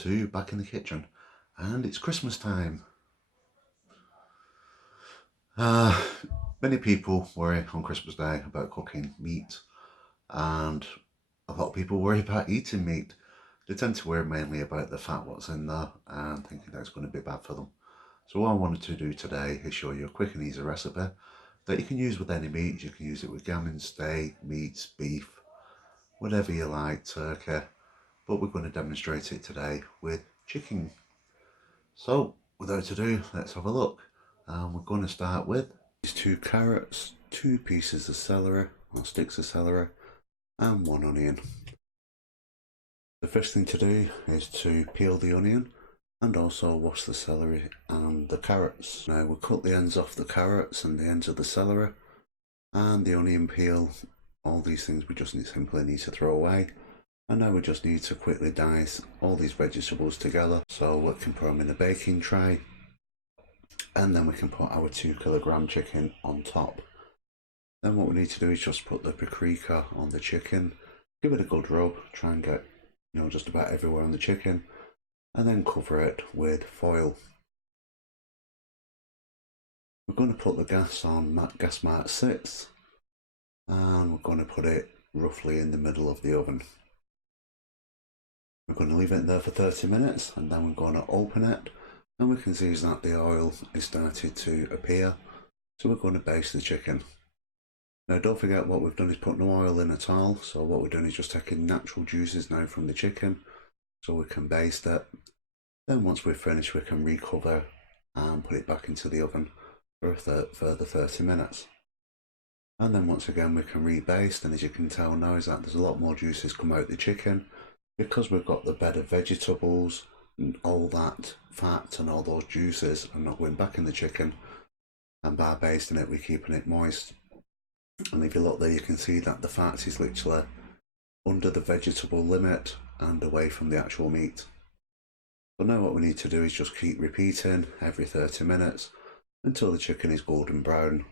to Back in the Kitchen, and it's Christmas time. Many people worry on Christmas Day about cooking meat, and a lot of people worry about eating meat. They tend to worry mainly about the fat what's in there and thinking that it's going to be bad for them. So what I wanted to do today is show you a quick and easy recipe that you can use with any meat. You can use it with gammon, steak, meats, beef, whatever you like, turkey. But we're going to demonstrate it today with chicken. So without ado, let's have a look. We're going to start with these 2 carrots, 2 pieces of celery or sticks of celery, and 1 onion. The first thing to do is to peel the onion and also wash the celery and the carrots. Now we'll cut the ends off the carrots and the ends of the celery, and the onion peel. All these things we just simply need to throw away. And now we just need to quickly dice all these vegetables together so we can put them in a baking tray, and then we can put our 2 kilogram chicken on top. Then what we need to do is just put the paprika on the chicken, give it a good rub, try and get just about everywhere on the chicken, and then cover it with foil. We're going to put the gas on gas mark 6, and we're going to put it roughly in the middle of the oven. We're going to leave it there for 30 minutes, and then we're going to open it, and we can see that the oil is started to appear. So we're going to baste the chicken. Now don't forget, what we've done is put no oil in at all, so what we're doing is just taking natural juices now from the chicken so we can baste it. Then once we're finished, we can recover and put it back into the oven for a further 30 minutes. And then once again we can rebaste, and as you can tell now is that there's a lot more juices come out the chicken because we've got the bed of vegetables, and all that fat and all those juices are not going back in the chicken, and by basting it we're keeping it moist. And if you look there, you can see that the fat is literally under the vegetable limit and away from the actual meat. So now what we need to do is just keep repeating every 30 minutes until the chicken is golden brown,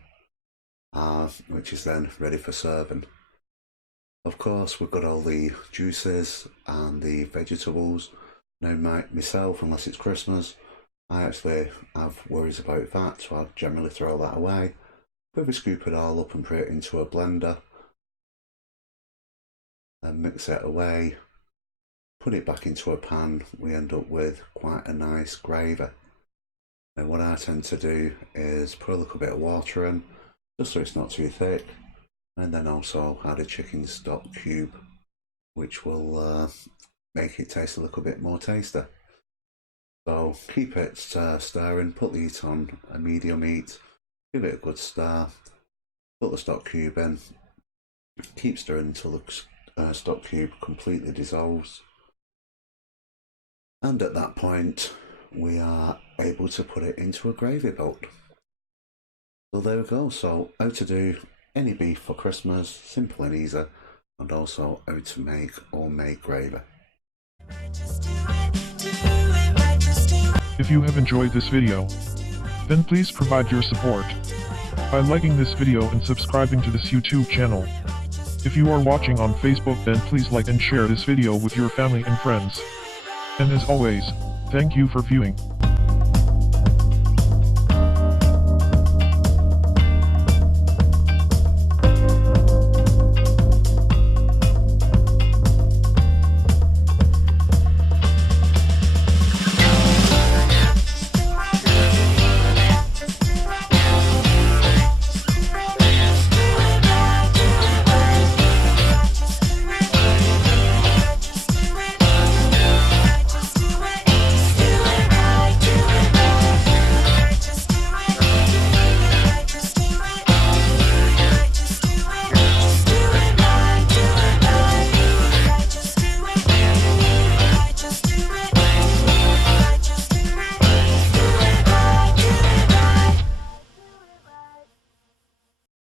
which is then ready for serving. Of course, we've got all the juices and the vegetables. Now myself, unless it's Christmas, I actually have worries about that, so I generally throw that away. But we scoop it all up and put it into a blender and mix it away, put it back into a pan, we end up with quite a nice gravy. Now what I tend to do is put a little bit of water in, just so it's not too thick, and then also add a chicken stock cube, which will make it taste a little bit more tasty. So keep it stirring, put the heat on a medium heat, give it a good stir, put the stock cube in, keep stirring until the stock cube completely dissolves, and at that point we are able to put it into a gravy boat. So there we go. So how to do any beef for Christmas, simple and easy, and also how to make homemade gravy. If you have enjoyed this video, then please provide your support by liking this video and subscribing to this YouTube channel. If you are watching on Facebook, then please like and share this video with your family and friends. And as always, thank you for viewing.